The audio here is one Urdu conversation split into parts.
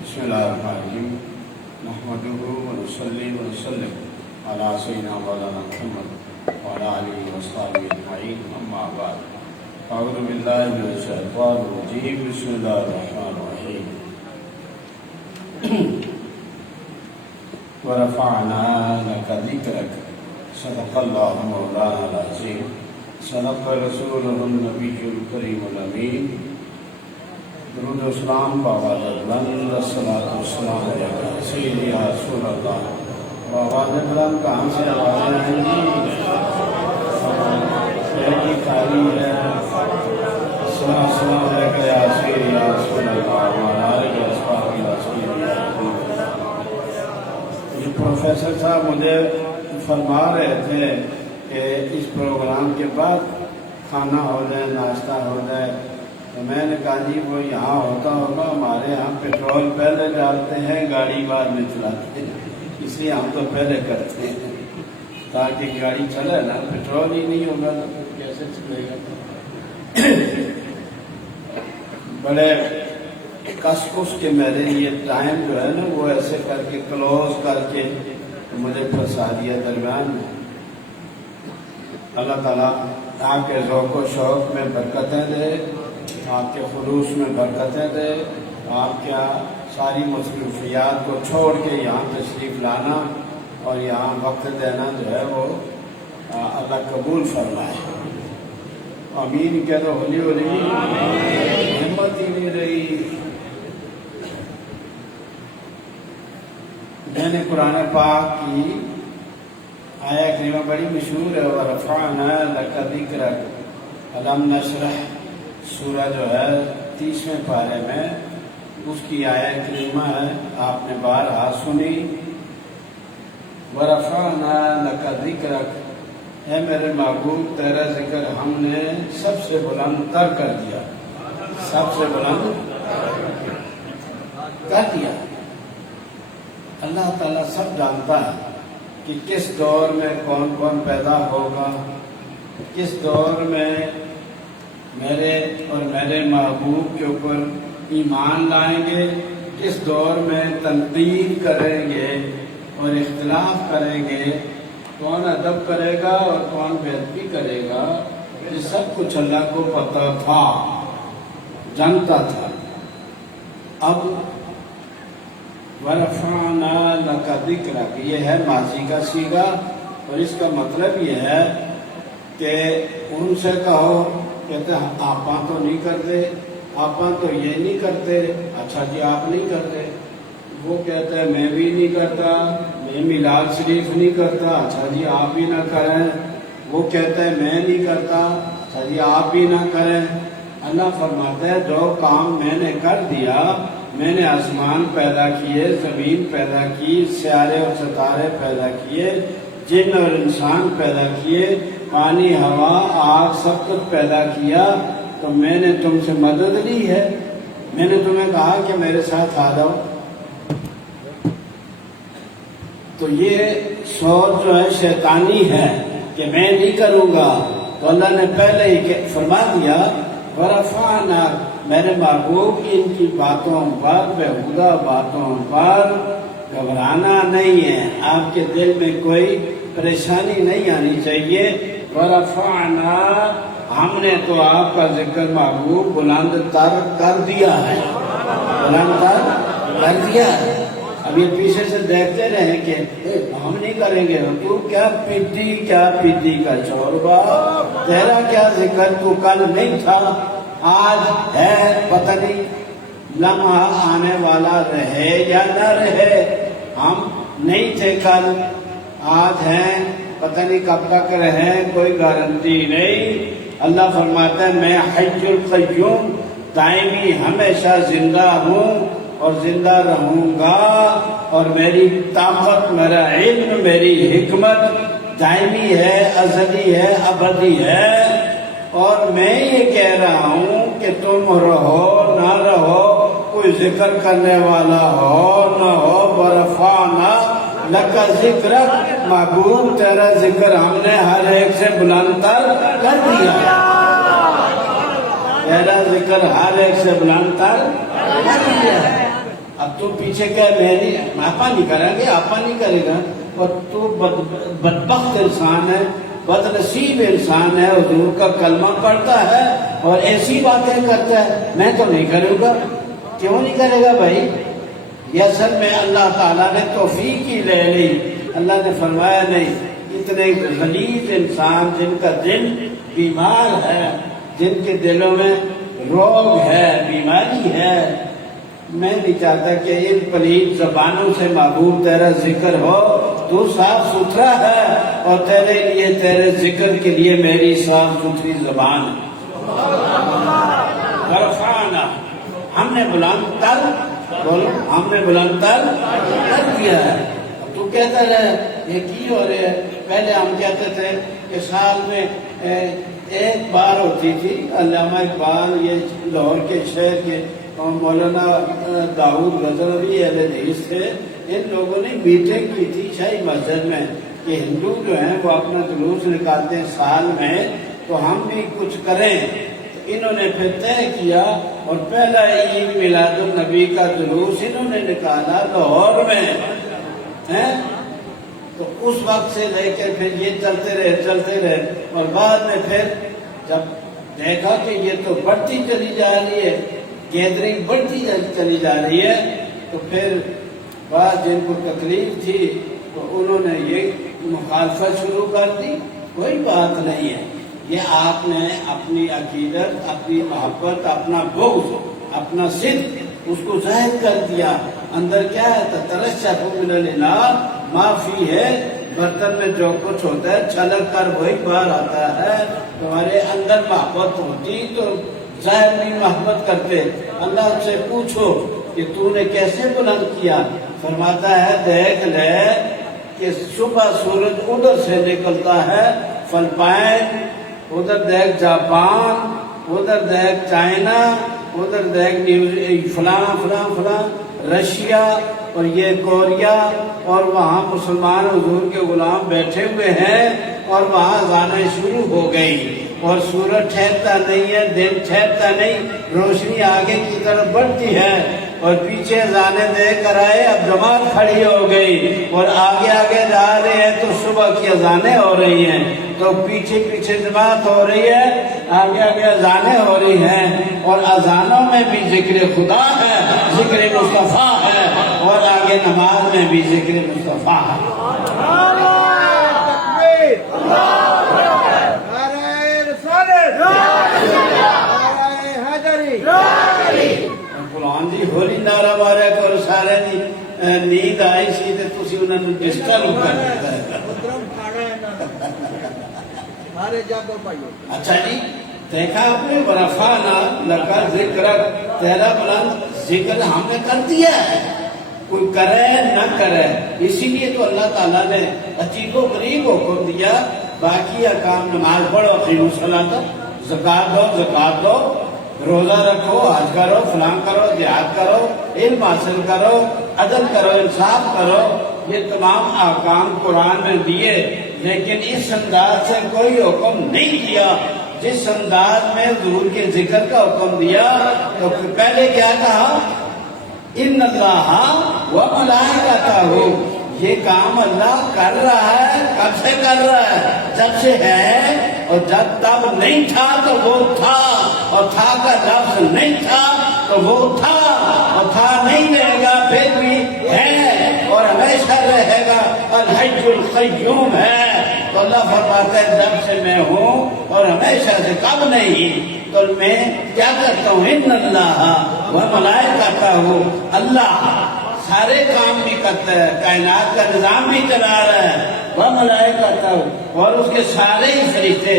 بسم اللہ الرحمن الرحیم نحمدہ ونصلی ونسلم علی سیدنا مولانا محمد وعلی آلہ وصحبہ اجمعین اما بعد اعوذ باللہ من الشیطان الرجیم بسم اللہ الرحمن الرحیم ورفعنا لك ذکرک صدق اللہ مولانا العظیم صدق رسولہ النبی الکریم الامین درود و سلام بآواز بلند الصلاۃ والسلام علیکہ سیدی یا رسول اللہ. بآواز بلند کہاں سے آوازیں آئیں گی؟ کی خالی ہے. السلام علیکہ یا سیدی یا رسول اللہ وعلی آلہ وصحبہ یا سیدی یا رسول اللہ. یہ پروفیسر صاحب مجھے فرما رہے تھے کہ اس پروگرام کے بعد کھانا ہو جائے، ناشتہ ہو جائے. تو میں نے کہا جی وہ یہاں ہوتا ہوگا، ہمارے یہاں پیٹرول پہلے ڈالتے ہیں، گاڑی بعد میں چلاتے ہیں، اس لیے ہم تو پہلے کرتے ہیں تاکہ گاڑی چلے نا. پیٹرول ہی نہیں ہوگا تو پھر کیسے چلے گا؟ بڑے کس کس کے میرے لیے ٹائم جو ہے نا وہ ایسے کر کے کلوز کر کے مجھے پھنسا دیا درمیان میں. اللہ تعالیٰ آپ کے ذوق و شوق میں برکتیں دے، آپ کے خلوص میں برکتیں دے. آپ کیا ساری مصروفیات کو چھوڑ کے یہاں تشریف لانا اور یہاں وقت دینا جو ہے وہ اللہ قبول فرمائے. آمین کہہ دو ہولی ہولی. ہمت ہی نہیں رہی. میں نے قرآن پاک کی آیہ کریمہ بڑی مشہور ہے، وَرَفَعْنَا لَكَ ذِكْرَكَ أَلَمْ نَشْرَحْ سورہ جو ہے 30ویں پارے میں اس کی آیہ کریمہ ہے، آپ نے بارہا سنی. وَرَفَعْنَا لَكَ ذِكْرَكَ، اے میرے محبوب تیرا ذکر ہم نے سب سے بلند تر کر دیا، سب سے بلند کر دیا. اللہ تعالیٰ سب جانتا ہے کہ کس دور میں کون کون پیدا ہوگا، کس دور میں میرے اور میرے محبوب کے اوپر ایمان لائیں گے، کس دور میں تنقید کریں گے اور اختلاف کریں گے، کون ادب کرے گا اور کون بے ادبی کرے گا. یہ سب کچھ اللہ کو پتہ تھا، جانتا تھا. اب وَرَفَعْنَا لَكَ ذِكْرَكَ یہ ہے ماضی کا صیغہ، اور اس کا مطلب یہ ہے کہ ان سے کہو، کہتے ہیں آپاں تو نہیں کرتے، آپاں تو یہ نہیں کرتے. اچھا جی آپ نہیں کرتے. وہ کہتے ہیں میں بھی نہیں کرتا، میں میلاد شریف نہیں کرتا. اچھا جی آپ بھی نہ کریں. وہ کہتے ہیں میں نہیں کرتا. اچھا جی آپ بھی نہ کریں. اللہ فرماتا ہے جو کام میں نے کر دیا، میں نے آسمان پیدا کیے، زمین پیدا کی، سیارے اور ستارے پیدا کیے، جن اور انسان پیدا کیے، پانی، ہوا، آگ، سب کچھ پیدا کیا. تو میں نے تم سے مدد لی ہے. میں نے تمہیں کہا کہ میرے ساتھ آ جاؤ. تو یہ سوچ جو ہے شیطانی ہے کہ میں نہیں کروں گا. تو اللہ نے پہلے ہی فرما دیا ورفعنا، میرے محبوب ان کی باتوں پر، بیہودہ باتوں پر گھبرانا نہیں ہے. آپ کے دل میں کوئی پریشانی نہیں آنی چاہیے. ورفعنا، ہم نے تو آپ کا ذکر محبوب بلند تر کر دیا ہے، بلند تر کر دیا ہے. اب یہ پیچھے سے دیکھتے رہے کہ ہم نہیں کریں گے. تو کیا پدی کا چوربا، تیرا کیا ذکر، تو کل نہیں تھا آج ہے، پتہ نہیں لمحہ آنے والا رہے یا نہ رہے. ہم نہیں تھے کل، آج ہیں، پتہ نہیں کب تک رہیں، کوئی گارنٹی نہیں. اللہ فرماتا ہے میں حی القیوم، دائمی ہمیشہ زندہ ہوں اور زندہ رہوں گا، اور میری طاقت، میرا علم، میری حکمت دائمی ہے، ازلی ہے، ابدی ہے. اور میں یہ کہہ رہا ہوں کہ تم رہو نہ رہو، کوئی ذکر کرنے والا ہو نہ ہو. ورفعنا لَكَ ذِكْرَكَ، محبوب تیرا ذکر ہم نے ہر ایک سے بلند تر کر دیا. تیرا ذکر ہر ایک سے بلند تر کر دیا. اب تو پیچھے کیا میں نہیں آپا نہیں کریں گے، آپا نہیں کرے گا، اور تو بدبخت انسان ہے، بد نصیب انسان ہے، حضور کا کلمہ پڑھتا ہے اور ایسی باتیں کرتا ہے، میں تو نہیں کروں گا۔ کیوں نہیں کرے گا بھائی؟ یہ اصل میں اللہ تعالیٰ نے توفیق ہی لے لی۔ اللہ نے فرمایا نہیں، اتنے غلیظ انسان جن کا دل بیمار ہے، جن کے دلوں میں روگ ہے، بیماری ہے، میں نہیں چاہتا کہ ان پلید زبانوں سے محبوب تیرا ذکر ہو۔ تو صاف ستھرا ہے اور تیرے لیے، تیرے ذکر کے لیے میری صاف ستھری زبان ہے۔ ورفعنا، ہم نے بلند تر، بولو ہم نے بلند تر کر دیا ہے۔ تو کہتا رہے یہ کی ہو رہے ہے؟ پہلے ہم کہتے تھے کہ سال میں ایک بار ہوتی تھی، علامہ اقبال یہ لاہور کے شہر کے مولانا داؤد غزنوی اہل حدیث تھے، ان لوگوں نے میٹنگ کی تھی شاہی مسجد میں کہ ہندو جو ہیں وہ اپنا جلوس نکالتے ہیں سال میں، تو ہم بھی کچھ کریں۔ انہوں نے پھر طے کیا اور پہلا عید میلاد النبی کا جلوس انہوں نے نکالا لاہور میں، تو اس وقت سے لے کے پھر یہ چلتے رہے، اور بعد میں پھر جب دیکھا کہ یہ تو بڑھتی چلی جا رہی ہے، گیدرنگ بڑھتی چلی جا رہی ہے، تو پھر بعد جن کو تکلیف تھی تو انہوں نے یہ مخالفت شروع کر دی۔ کوئی بات نہیں ہے، یہ آپ نے اپنی عقیدت، اپنی محبت، اپنا بغض، اپنا صدق اس کو ظاہر کر دیا۔ اندر کیا ہے؟ تترشح من الانار ما فی ہے، برتن میں جو کچھ ہوتا ہے چھلک کر وہی باہر آتا ہے۔ تمہارے اندر محبت ہوتی تو ظاہر نہیں محبت کرتے۔ اللہ سے پوچھو کہ تو نے کیسے بلند کیا؟ فرماتا ہے دیکھ لے کہ صبح سورج ادھر سے نکلتا ہے فلپائن، ادھر دیکھ جاپان، ادھر دیکھ چائنا، ادھر دیکھ فلاں رشیا اور یہ کوریا، اور وہاں مسلمان حضور کے غلام بیٹھے ہوئے ہیں، اور وہاں اذانیں شروع ہو گئی، اور سورج ٹھہرتا نہیں ہے، دن ٹھہرتا نہیں، روشنی آگے کی طرف بڑھتی ہے، اور پیچھے اذانیں دے کر آئے، اب جماعت کھڑی ہو گئی اور آگے جا رہے ہیں تو صبح کی اذانیں ہو رہی ہیں، تو پیچھے جماعت ہو رہی ہے، آگے اذانیں ہو رہی ہیں، اور اذانوں میں بھی ذکر خدا ہے، ذکر مصطفیٰ ہے، اور آگے نماز میں بھی ذکر مصطفیٰ ہے۔ قرآن جی ہولی نعرہ مارے کر سارے دی نیند آئی سی تے تسی انہاں نوں ڈسٹرب کر دیتا ہے۔ اچھا جی، دیکھا آپ نے ورفعنا لک ذکرک، تیرا بلند ذکر ہم نے کر دیا ہے، کوئی کرے نہ کرے۔ اسی لیے تو اللہ تعالیٰ نے عجیب و غریب حکم دیا، باقی احکام نماز پڑھو، اقیموا الصلاۃ، زکات دو، روزہ رکھو، حج کرو، فلاں کرو، جہاد کرو، علم حاصل کرو، عدل کرو، انصاف کرو، یہ تمام احکام قرآن میں دیے، لیکن اس انداز سے کوئی حکم نہیں دیا جس انداز میں حضور کے ذکر کا حکم دیا۔ تو پہلے کیا کہا؟ ان اللہ و ملائکتہ، یہ کام اللہ کر رہا ہے۔ کب سے کر رہا ہے؟ جب سے ہے، اور جب تب نہیں تھا تو وہ تھا، اور تھا کا لفظ نہیں تھا تو وہ تھا، اور تھا نہیں رہے گا پھر بھی ہے، اور ہمیشہ رہے گا، الحی القیوم ہے۔ تو اللہ فرماتا ہے جب سے میں ہوں اور ہمیشہ سے، کب نہیں، تو میں کیا کرتا ہوں؟ ان اللہ و ملائکتہ، اللہ سارے کام بھی کرتا ہے، کائنات کا نظام بھی چلا رہا ہے، وہ ملائکتہ، اور اس کے سارے ہی فرشتے،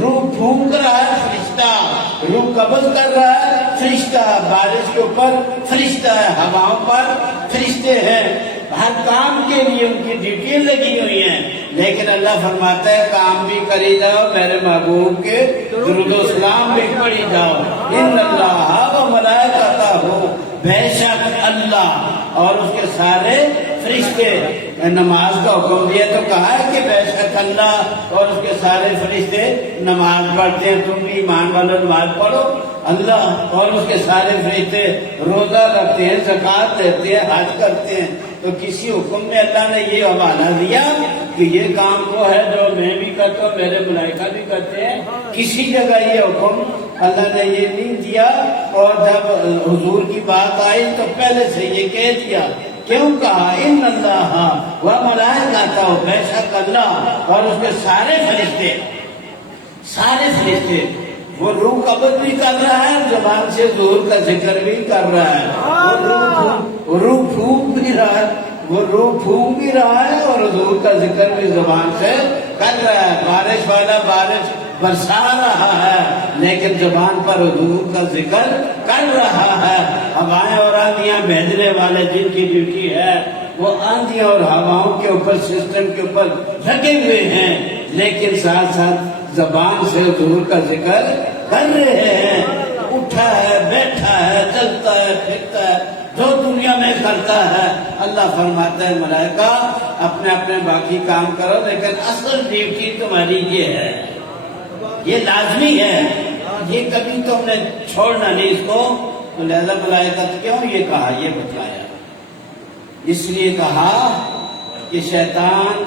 روح پھونک رہا ہے فرشتہ، روح قبض کر رہا ہے فرشتہ، بارش کے اوپر فرشتہ ہے، ہواؤں پر فرشتے ہیں، ہر کام کے لیے ان کی ڈیوٹی لگی ہوئی ہیں۔ لیکن اللہ فرماتا ہے کام بھی کری جاؤ، میرے محبوب کے درود و سلام بھی پڑھی جاؤ۔ ان اللہ و ملائکتہ، بے شک اللہ اور اس کے سارے فرشتے. نماز کا حکم دیا تو کہا ہے کہ بے شک اللہ اور اس کے سارے فرشتے نماز پڑھتے ہیں. تم بھی ایمان والوں نماز پڑھو. اللہ اور اس کے سارے فرشتے روزہ رکھتے ہیں، زکوٰۃ دیتے ہیں، حج کرتے ہیں. تو کسی حکم میں اللہ نے یہ حوالہ دیا کہ یہ کام وہ ہے جو میں بھی کرتا ہوں، میرے ملائکہ بھی کرتے ہیں. کسی جگہ یہ حکم اللہ نے یہ نہیں دیا. اور جب حضور کی بات آئی تو پہلے سے یہ کہہ دیا. کیوں کہا؟ ان اللہ و ملائکتہ، بے شک اللہ اور اس کے سارے فرشتے. وہ روح قبض بھی کر رہا ہے، زبان سے حضور کا ذکر بھی کر رہا ہے. وہ روح پھونک بھی رہا ہے اور حضور کا ذکر بھی زبان سے کر رہا ہے. بارش والا بارش برسا رہا ہے لیکن زبان پر حضور کا ذکر کر رہا ہے. ہوائیں اور آندیاں بھیجنے والے جن کی ڈیوٹی ہے وہ آندیاں اور ہواؤں کے اوپر سسٹم کے اوپر لگے ہوئے ہیں، لیکن ساتھ ساتھ زبان سے حضور کا ذکر کر رہے ہیں. اٹھا ہے، بیٹھا ہے، چلتا ہے، پھرتا ہے، جو دنیا میں کرتا ہے. اللہ فرماتا ہے ملائکہ اپنے اپنے باقی کام کرو، لیکن اصل ڈیوٹی تمہاری یہ ہے، یہ لازمی ہے، یہ کبھی تم نے چھوڑنا نہیں اس کو. تو لہذا ملائکہ کیوں یہ کہا، یہ بتلایا. اس لیے کہا کہ شیطان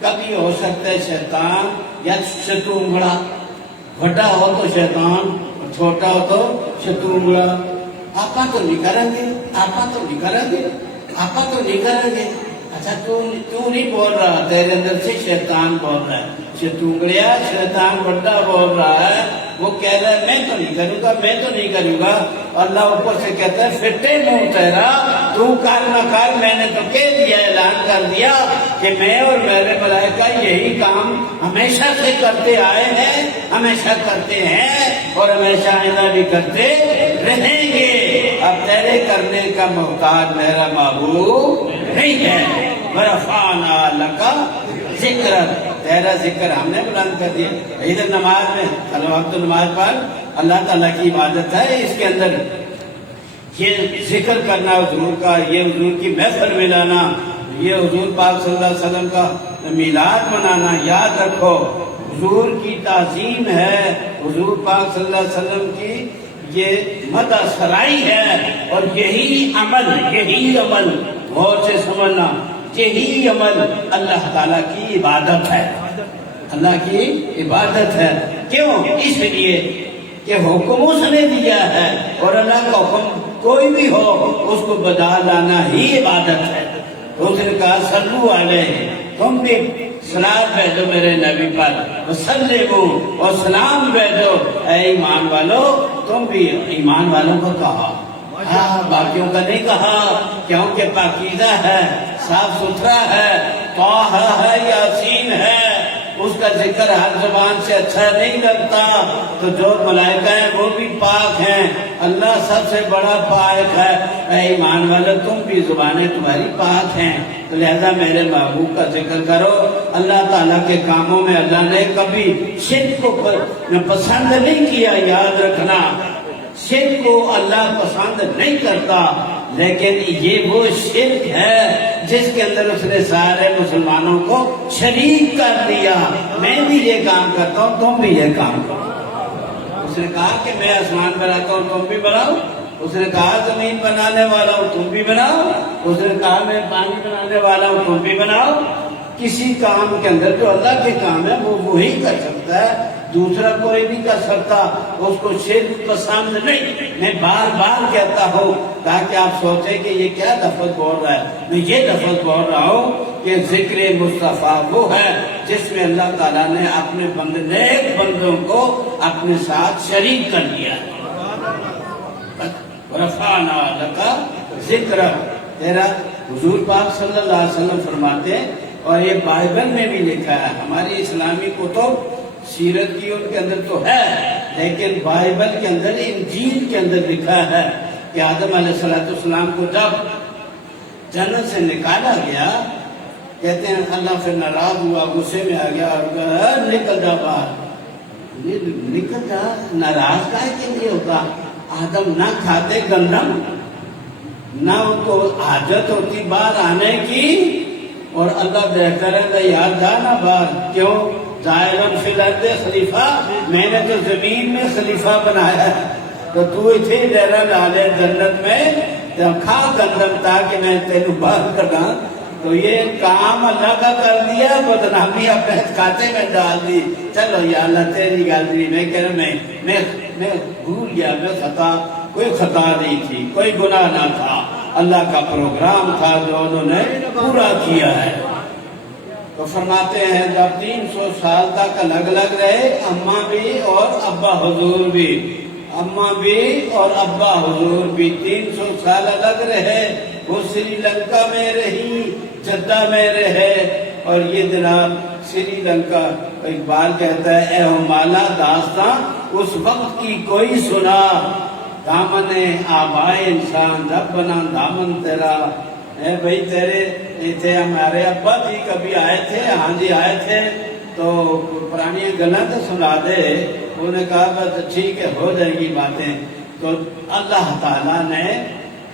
کبھی ہو سکتا ہے شیطان یا شترونگڑا، بڑا ہو تو شیطان، چھوٹا ہو تو شترونگڑا. آپا تو نہیں کریں گے. اچھا تو نہیں بول رہا، تیرے اندر سے شیطان بول رہا ہے. شترونگڑیا شیطان بڑا بول رہا ہے، وہ کہہ رہا ہے میں تو نہیں کروں گا. اللہ اوپر سے کہتا ہے فٹے منہ تیرا، تو کر نہ کر، میں نے تو کہہ دیا، اعلان کر دیا کہ میں اور میرے ملائکہ یہی کام ہمیشہ سے کرتے آئے ہیں، ہمیشہ کرتے ہیں اور ہمیشہ آئندہ بھی کرتے رہیں گے. اب تیرے کرنے کا محتاج میرا معبود نہیں ہے. ورفعنا لک ذکرک، تیرا ذکر ہم نے بلند کر دیا. ادھر نماز میں وقت نماز پڑھ، اللہ تعالیٰ کی عبادت ہے. اس کے اندر یہ ذکر کرنا حضور کا، یہ حضور کی محفل میں لانا، یہ حضور پاک صلی اللہ علیہ وسلم کا میلاد منانا. یاد رکھو حضور کی تعظیم ہے، حضور پاک صلی اللہ علیہ وسلم کی یہ مدح سرائی ہے. اور یہی عمل غور سے سمجھنا، یہی عمل اللہ تعالیٰ کی عبادت ہے. اللہ کی عبادت ہے. کیوں؟ اس لیے کہ حکم اس نے دیا ہے، اور اللہ کا حکم کوئی بھی ہو اس کو بجا لانا ہی عبادت ہے. اس نے کہا صلو علیہ، تم بھی صلاۃ بھیجو میرے نبی پر، وسلموا، اور سلام بھیجو اے ایمان والو. تم بھی ایمان والوں کو کہا، ہاں باقیوں کا نہیں کہا، کیونکہ پاکیزہ ہے، صاف ستھرا ہے، طٰہٰ ہے، یاسین ہے. اس کا ذکر ہر زبان سے اچھا نہیں لگتا. تو جو ملائکہ ہیں وہ بھی پاک ہیں، اللہ سب سے بڑا پاک ہے. اے ایمان والے تم بھی زبانیں تمہاری پاک ہیں، تو لہذا میرے محبوب کا ذکر کرو. اللہ تعالیٰ کے کاموں میں اللہ نے کبھی شرک کو پسند نہیں کیا. یاد رکھنا، شرک کو اللہ پسند نہیں کرتا، لیکن یہ وہ شرک ہے جس کے اندر اس نے سارے مسلمانوں کو شریک کر دیا. میں بھی یہ کام کرتا ہوں، تم بھی یہ کام کرو. اس نے کہا کہ میں آسمان بناتا ہوں، تم بھی بناؤ. اس نے کہا زمین بنانے والا ہوں، تم بھی بناؤ. اس نے کہا میں پانی بنانے والا ہوں، تم بھی بناؤ. کسی کام کے اندر جو اللہ کے کام ہے وہ وہی کر سکتا ہے، دوسرا کوئی نہیں کر سکتا. اس کو شرک پسند نہیں. میں بار بار کہتا ہوں تاکہ آپ سوچیں کہ یہ کیا لفظ بول رہا ہے. میں یہ لفظ بول رہا ہوں کہ ذکر مصطفیٰ وہ ہے جس میں اللہ تعالیٰ نے اپنے نیک بندوں کو اپنے ساتھ شریک کر دیا. رفعنا لک ذکرک، تیرا حضور پاک صلی اللہ علیہ وسلم فرماتے ہیں، اور یہ بائبل میں بھی لکھا ہے. ہماری اسلامی کتب سیرت کی ان کے اندر تو ہے، لیکن بائبل کے اندر، انجیل کے اندر لکھا ہے کہ آدم علیہ السلام کو جب جنت سے نکالا گیا، کہتے ہیں اللہ پھر ناراض ہوا، غصے میں آ گیا اور کہا نکل جا باہر. نکل جا، ناراض کائے کے لیے ہوتا؟ آدم نہ کھاتے گندم، نہ ان کو حاجت ہوتی باہر آنے کی، اور اللہ دیکھتا رہتا یاد تھا نا باہر کیوں ظاہراً فی الارض خلیفہ، میں نے تو زمین میں خلیفہ بنایا ہے، تو تو اتھے ڈیرا ڈالے جنت میں کھا گندم تاکہ میں تینوں باہر کرداں۔ تو یہ کام اللہ کا کر دیا، بدنامی اپنے کھاتے میں ڈال دی۔ چلو یا اللہ تیری گالدری، میں کہہ رہا میں بھول گیا، میں خطا، کوئی خطا نہیں تھی، کوئی گناہ نہ تھا، اللہ کا پروگرام تھا جو انہوں نے پورا کیا ہے۔ تو فرماتے ہیں جب 300 سال تک الگ الگ رہے، اماں بھی اور ابا حضور بھی، اماں بھی اور ابا حضور بھی 300 سال الگ رہے۔ وہ سری لنکا میں رہی، جدہ میں رہے، اور یہ جناب سری لنکا، اقبال کہتا ہے اے ہمالا داستان اس وقت کی کوئی سنا، دامن آبائے انسان جب بنا دامن تیرا۔ اے بھائی تیرے تھے ہمارے ابا جی کبھی آئے تھے، ہاں جی آئے تھے، تو پرانی گلاں تو سنا دے۔ انہوں نے کہا بس ٹھیک ہے ہو جائے گی باتیں۔ تو اللہ تعالیٰ نے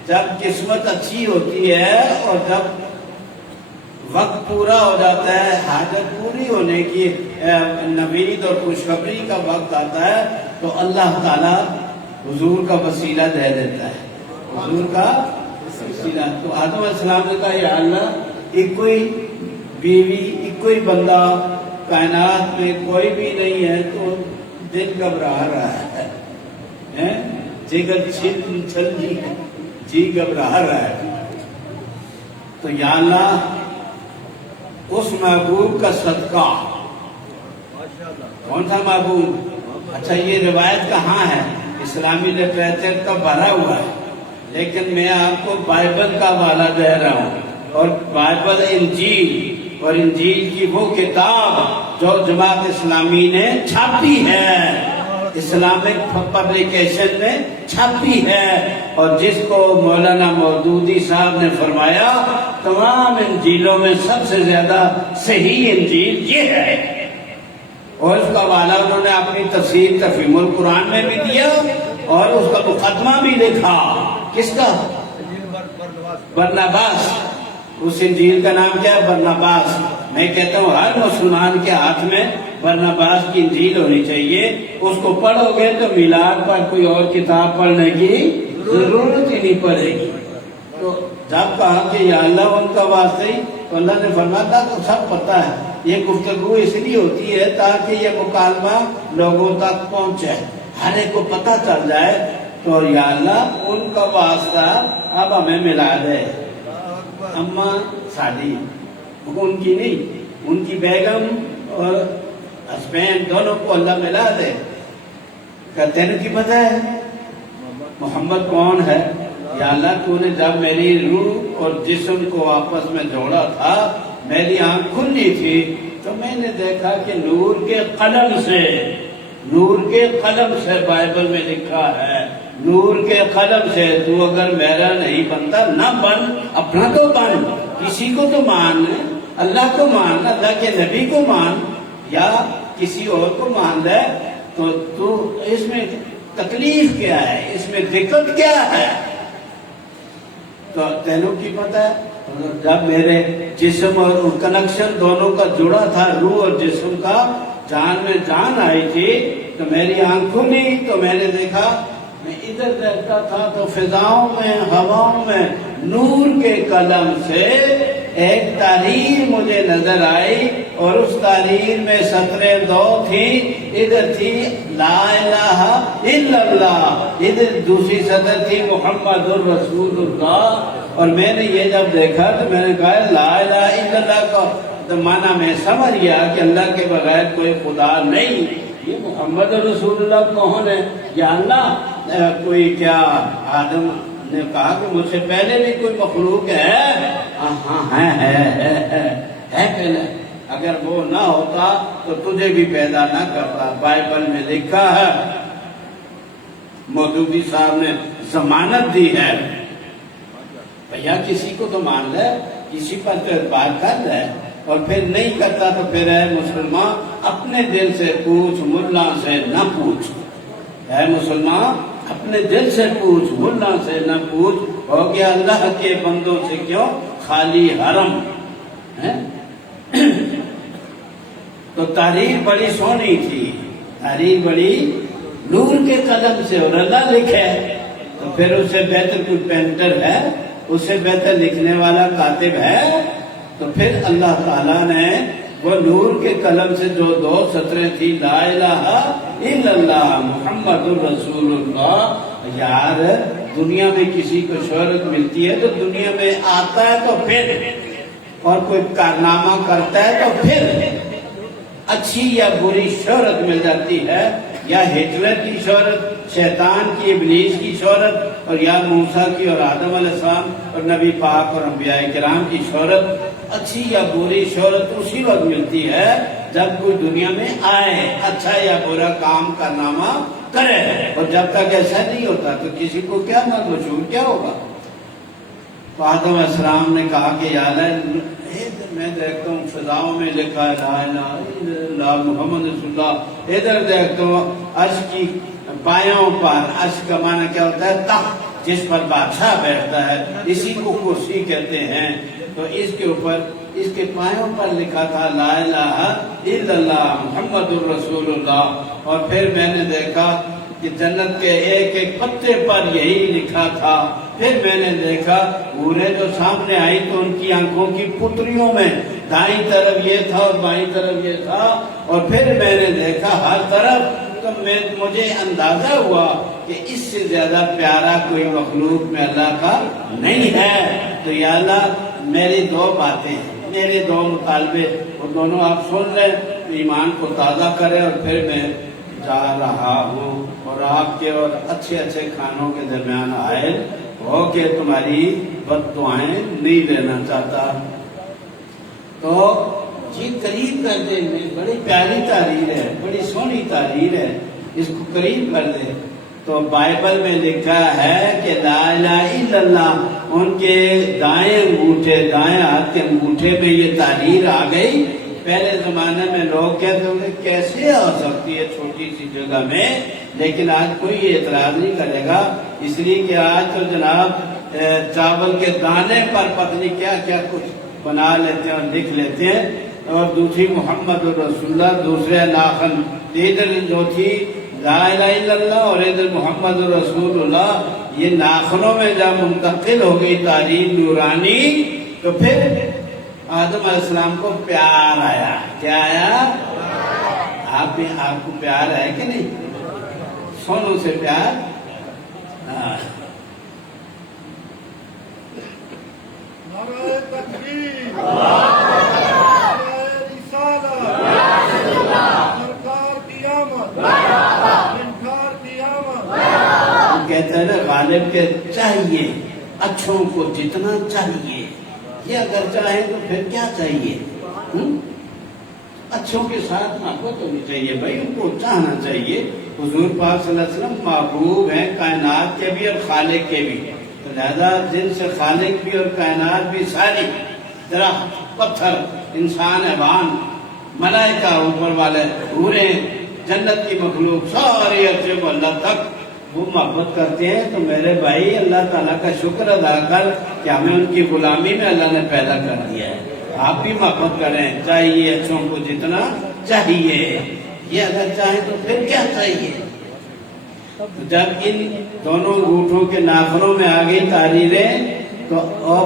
جب قسمت اچھی ہوتی ہے اور جب وقت پورا ہو جاتا ہے، حاجت پوری ہونے کی نوید اور خوشخبری کا وقت آتا ہے، تو اللہ تعالیٰ حضور کا وسیلہ دے دیتا ہے، حضور کا وسیلہ۔ تو آدم علیہ السلام نے کہا یا اللہ ایک کوئی بیوی، ایک کوئی بندہ کائنات میں کوئی بھی نہیں ہے، تو دل گھبرا رہا ہے، جگر چھل جی گھبرا رہا ہے۔ تو یا اللہ اس محبوب کا صدقہ، کون سا محبوب؟ اچھا یہ روایت کہاں ہے؟ اسلامی لٹریچر کا بھرا ہوا ہے، لیکن میں آپ کو بائبل کا حوالہ دے رہا ہوں، اور بائبل انجیل، اور انجیل کی وہ کتاب جو جماعت اسلامی نے چھاپی ہے، اسلامک پبلیکیشن میں چھاپی ہے، اور جس کو مولانا مودودی صاحب نے فرمایا تمام انجیلوں میں سب سے زیادہ صحیح انجیل یہ ہے، اور اس کا حوالہ انہوں نے اپنی تفسیر تفہیم القرآن میں بھی دیا، اور اس کا مقدمہ بھی لکھا۔ کس کا؟ برناباس۔ اس انجیل کا نام کیا ہے؟ برناباس۔ میں کہتا ہوں ہر مسلمان کے ہاتھ میں برناباس کی انجیل ہونی چاہیے، اس کو پڑھو گے تو میلاد پر کوئی اور کتاب پڑھنے کی ضرورت ہی نہیں پڑے گی۔ تو جب کہا کہ یا اللہ ان کا واسطے ہی، تو اللہ نے فرمایا تھا تو سب پتہ ہے، یہ گفتگو اس لیے ہوتی ہے تاکہ یہ مکالمہ لوگوں تک پہنچے، ہر ایک کو پتہ چل جائے۔ تو یا اللہ ان کا واسطہ اب ہمیں ملا دے، اماں سالی ان کی نہیں، ان کی بیگم اور ہسبینڈ دونوں کو اللہ ملا دے۔ کہتے ہیں کہ پتہ ہے محمد کون ہے؟ یا اللہ تو نے جب میری روح اور جسم کو آپس میں جوڑا تھا، میری آنکھ کھلی تھی، تو میں نے دیکھا کہ نور کے قلم سے، نور کے قلم سے بائبل میں لکھا ہے، نور کے قلم سے تو اگر میرا نہیں بنتا نہ بن، اپنا تو بن، کسی کو تو مان، اللہ کو مان، اللہ کے نبی کو مان، یا کسی اور کو مان لے، تو اس میں تکلیف کیا ہے، اس میں دقت کیا ہے؟ تو تینوں کی پتہ ہے جب میرے جسم اور کنیکشن دونوں کا جڑا تھا، روح اور جسم کا، جان میں جان آئی تھی، تو میری آنکھ کھلی، تو میں نے دیکھا، میں ادھر دیکھتا تھا تو فضاؤں میں، ہواؤں میں نور کے قلم سے ایک تحریر مجھے نظر آئی، اور اس تحریر میں سطریں دو تھی، ادھر تھی لا الہ الا اللہ، ادھر دوسری سطر تھی محمد الرسول اللہ۔ اور میں نے یہ جب دیکھا تو میں نے کہا لا الہ الا اللہ کا تو معنی میں سمجھ گیا کہ اللہ کے بغیر کوئی خدا نہیں، یہ محمد رسول اللہ کون ہے؟ یا اللہ کوئی کیا آدم نے کہا کہ مجھ سے پہلے بھی کوئی مخلوق ہے؟ ہاں ہے پہلے، اگر وہ نہ ہوتا تو تجھے بھی پیدا نہ کرتا، بائبل میں لکھا ہے، مودودی صاحب نے ضمانت دی ہے۔ بھیا کسی کو تو مان لے، کسی پر تو اعتبار کر لے، اور پھر نہیں کرتا تو پھر اے مسلمان اپنے دل سے پوچھ، ملا سے نہ پوچھ، اے مسلمان اپنے دل سے پوچھ، ملا سے نہ پوچھ، ہو گیا اللہ کے بندوں سے کیوں خالی حرم ہے۔ تو تحریر بڑی سونی تھی، تحریر بڑی نور کے قلم سے، اور اللہ لکھے تو پھر اس سے بہتر کوئی پینٹر ہے، اس سے بہتر لکھنے والا کاتب ہے؟ تو پھر اللہ تعالیٰ نے وہ نور کے قلم سے جو 2 سطریں تھی لا الہ الا اللہ محمد الرسول اللہ، یار دنیا میں کسی کو شہرت ملتی ہے تو دنیا میں آتا ہے تو پھر، اور کوئی کارنامہ کرتا ہے تو پھر اچھی یا بری شہرت مل جاتی ہے، یا ہٹلر کی شہرت، شیطان کی، ابلیس کی شہرت، اور یا موسیٰ کی اور آدم علیہ السلام اور نبی پاک اور انبیاء کرام کی شہرت، اچھی یا بری شہرت اسی وقت ملتی ہے جب کوئی دنیا میں آئے، اچھا یا برا کام کارنامہ کرے، اور جب تک ایسا نہیں ہوتا تو کسی کو کیا مشہور کیا ہوگا؟ تو آدم علیہ السلام نے کہا کہ یا اللہ میں دیکھتا ہوں فضاؤں میں لکھا ہے لا الہ الا اللہ محمد رسول اللہ، ادھر دیکھتا ہوں عرش کی پایوں پر، عرش کا معنی کیا ہوتا ہے؟ تخت جس پر بادشاہ بیٹھتا ہے، اسی کو کرسی کہتے ہیں، تو اس کے اوپر اس کے پایوں پر لکھا تھا لا الہ الا اللہ محمد الرسول اللہ، اور پھر میں نے دیکھا کہ جنت کے ایک ایک پتے پر یہی لکھا تھا، پھر میں نے دیکھا حوریں جو سامنے آئی تو ان کی آنکھوں کی پتریوں میں دائیں طرف یہ تھا اور بائیں طرف یہ تھا، اور پھر میں نے دیکھا ہر طرف، تو مجھے اندازہ ہوا کہ اس سے زیادہ پیارا کوئی مخلوق میں اللہ کا نہیں ہے۔ تو یا اللہ میری 2 باتیں ہیں، میرے 2 مطالبے، اور دونوں آپ سن لیں، ایمان کو تازہ کریں، اور پھر میں جا رہا ہوں اور آپ کے اور اچھے اچھے کھانوں کے درمیان حائل ہو کے تمہاری بد دعائیں نہیں لینا چاہتا۔ تو جی قریب کر دے، بڑی پیاری تحریر ہے، بڑی سونی تحریر ہے، اس کو قریب کر دے۔ تو بائبل میں لکھا ہے کہ لا الہ الا اللہ، ان کے دائیں انگوٹھے، دائیں ہاتھ کے انگوٹھے میں یہ تحریر آ گئی۔ پہلے زمانے میں لوگ کہتے ہوں گے کیسے آ سکتی ہے چھوٹی سی جگہ میں، لیکن آج کوئی اعتراض نہیں کرے گا، اس لیے کہ آج تو جناب چاول کے دانے پر پتہ نہیں کیا کیا کچھ بنا لیتے ہیں اور لکھ لیتے ہیں، اور دوسری محمد الرسول اللہ، دوسرے ناخن، ادھر جو تھی لا الہ الا اللہ اور ادھر محمد الرسول اللہ، یہ ناخنوں میں جب منتقل ہو گئی تحریر نورانی، تو پھر آدم علیہ السلام کو پیار آیا۔ کیا آیا؟ آپ کو پیار ہے کہ نہیں؟ سونوں سے پیار؟ نعرہ تکبیر، نعرہ رسالت، سرکار کی آمد، انکار کی آمد۔ وہ کہتا ہے نا غالب کے چاہیے اچھوں کو جتنا چاہیے، یہ اگر چاہیں تو پھر کیا چاہیے؟ اچھوں کے ساتھ محبت ہونی چاہیے بھائی، ان کو چاہنا چاہیے۔ حضور پاک صلی اللہ علیہ وسلم محبوب ہیں کائنات کے بھی اور خالق کے بھی، تو لہذا جن سے خالق بھی اور کائنات بھی ساری، درخت، پتھر، انسان، حیوان، ملائکہ، اوپر والے، حوریں، جنت کی مخلوق، سارے اچھے کو اللہ تک وہ محبت کرتے ہیں۔ تو میرے بھائی اللہ تعالیٰ کا شکر ادا کر کہ ہمیں ان کی غلامی میں اللہ نے پیدا کر دیا ہے۔ آپ بھی محبت کریں، چاہیے اچھوں کو جتنا چاہیے، یہ اگر چاہیں تو پھر کیا چاہیے؟ جب ان دونوں انگوٹھوں کے ناخنوں میں آ گئی تحریریں، تو او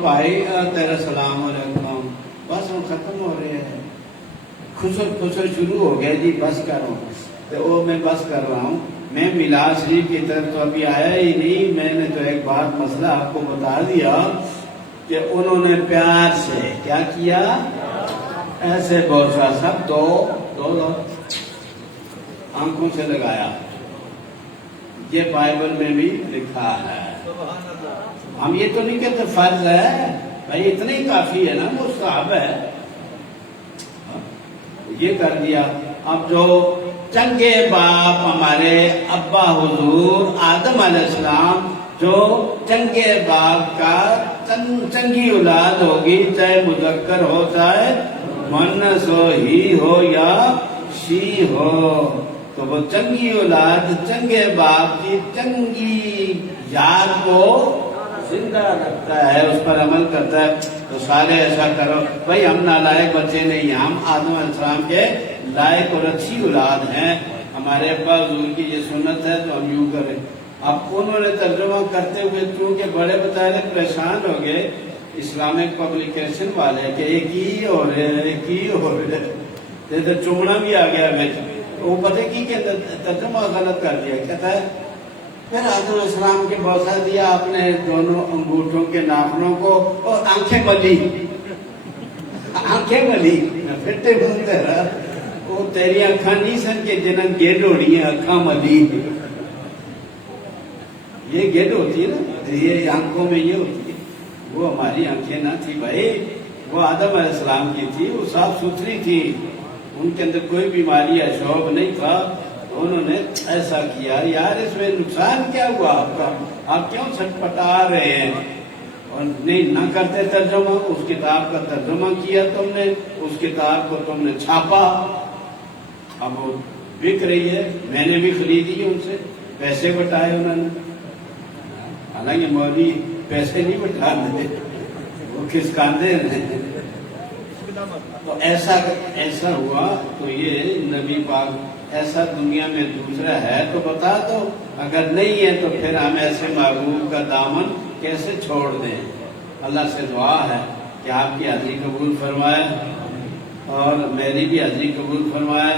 بھائی تیرا سلام علیکم، بس وہ ختم ہو رہے ہیں، خسر شروع ہو گیا، جی بس کرو، تو میں بس کر رہا ہوں، میں میلاد شریف کی طرف تو ابھی آیا ہی نہیں۔ میں نے تو ایک بات مسئلہ آپ کو بتا دیا کہ انہوں نے پیار سے کیا کیا، ایسے بوسا، سب دو آنکھوں سے لگایا، یہ بائبل میں بھی لکھا ہے۔ ہم یہ تو نہیں کہتے فرض ہے بھائی، اتنا ہی کافی ہے نا، مستحب ہے، یہ کر دیا۔ اب جو چنگے باپ ہمارے ابا حضور آدم علیہ السلام، جو چنگے باپ کا چنگی اولاد ہوگی، چاہے مذکر ہو چاہے مؤنث ہو، ہی ہو یا شی ہو، تو وہ چنگی اولاد چنگے باپ کی چنگی یاد کو زندہ رکھتا ہے، اس پر عمل کرتا ہے. تو سارے ایسا کرو. بھائی ہم نالائق بچے نہیں، ہم آدم علیہ السلام کے لائق اور اچھی اولاد ہیں. ہمارے ابا حضور کی یہ سنت ہے تو ہم یوں کریں. اب انہوں نے ترجمہ کرتے ہوئے چونکہ بڑے بتائے پریشان ہو گئے اسلامک پبلیکیشن والے کہ ایک ہی ہو رہے تو چومنا بھی آ گیا بچ. وہ پتہ کی کہ ترجمہ غلط کر دیا. کہتا ہے پھر آدم علیہ السلام کے بوسہ دیا آپ نے دونوں انگوٹھوں کے ناخنوں کو اور آنکھیں ملی. آنکھیں ملی پھٹے بولتے رہا. وہ تیری اکھاں نہیں سن کے جنہاں گیڈ ہو رہی ہیں اکھاں ملی. یہ گیڈ ہوتی ہے نا، یہ آنکھوں میں یہ ہوتی ہے. وہ ہماری آنکھیں نہ تھی بھائی، وہ آدم علیہ السلام کی تھی. وہ صاف ستھری تھی، ان کے اندر کوئی بیماری یا شوق نہیں تھا. انہوں نے ایسا کیا. یار اس میں نقصان کیا ہوا آپ کا؟ آپ کیوں چھٹپٹا رہے ہیں؟ اور نہیں نہ کرتے ترجمہ. اس کتاب کا ترجمہ کیا تم نے، اس کتاب کو تم نے چھاپا، اب وہ بک رہی ہے. میں نے بھی خریدی ان سے، پیسے بٹائے انہوں نے. حالانکہ مولوی پیسے نہیں بٹاتے، وہ کھسکاندے ہیں. تو ایسا ہوا. تو یہ نبی پاک ایسا دنیا میں دوسرا ہے تو بتا دو، اگر نہیں ہے تو پھر ہم ایسے محبوب کا دامن کیسے چھوڑ دیں. اللہ سے دعا ہے کہ آپ کی حاضری قبول فرمائے اور میری بھی حاضری قبول فرمائے.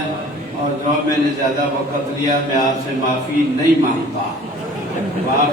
اور جو میں نے زیادہ وقت لیا میں آپ سے معافی نہیں مانگتا. واہ